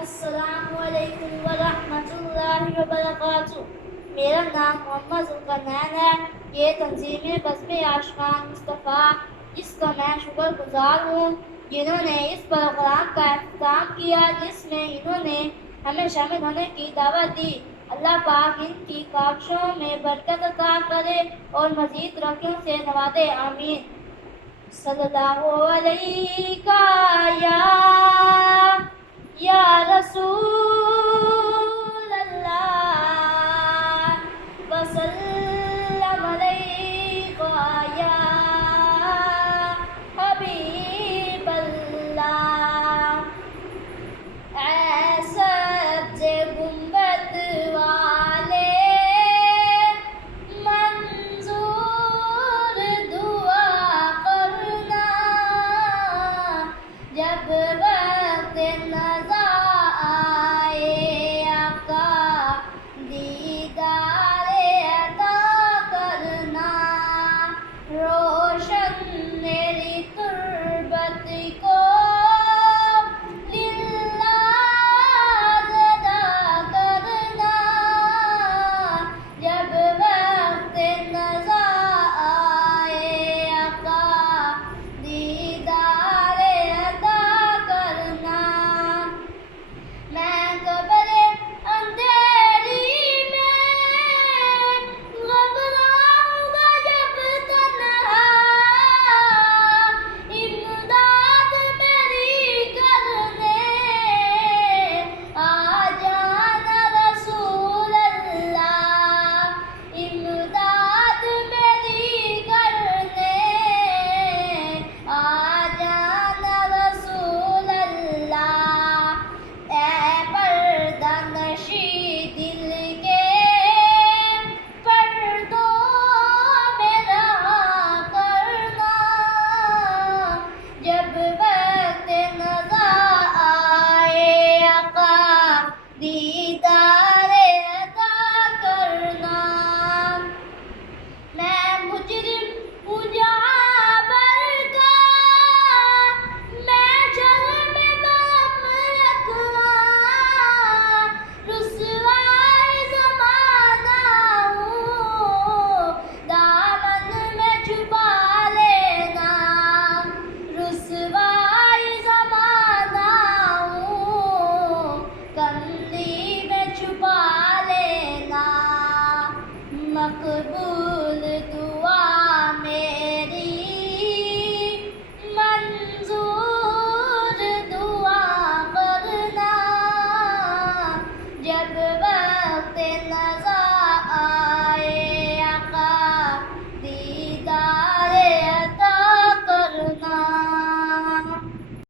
السلام علیکم ورحمۃ اللہ وبرکاتہ۔ میرا نام محمد ذوالقرنین ہے۔ یہ تنظیم بزم عاشقان مصطفیٰ، جس کا میں شکر گزار ہوں، جنہوں نے اس پروگرام کا اہتمام کیا، جس میں انہوں نے ہمیں شامل ہونے کی دعوت دی۔ اللہ پاک ان کی کاوشوں میں برکت عطا کرے اور مزید ترقیوں سے نوازے، آمین۔ صلی اللہ علیہ یا رسول اللہ وسلم علیک یا حبیب اللہ۔ اے سبز گنبد والے منظور دعا کرنا، جب وقت نزا آئے آقا دیدار عطا کرنا۔ روشن میری تربت کو للہ زدہ کرنا، جب وقت نزا آئے آقا دیدار عطا کرنا۔ میں قبر اندھیری میں گھبراؤں گا جب تنہا، امداد میری کرنے آ جانا رسول اللہ، امداد میری کرنے آ جانا رسول اللہ۔ اے پردہ نشی دل کے پردوں میں رہا کرنا، جب وقت نزا آئے آقا دیدار عطا کرنا۔ میں مجرم ہوں جہاں بھر کا، میں جہل میں برہم رکھواں، رسوائے زمانہ ہوں، دامن میں چھپا لینا، رسوائے زمانہ ہوں، کملی میں چھپا لینا۔ مقبول دعا میری منظور دعا کرنا، جب وقت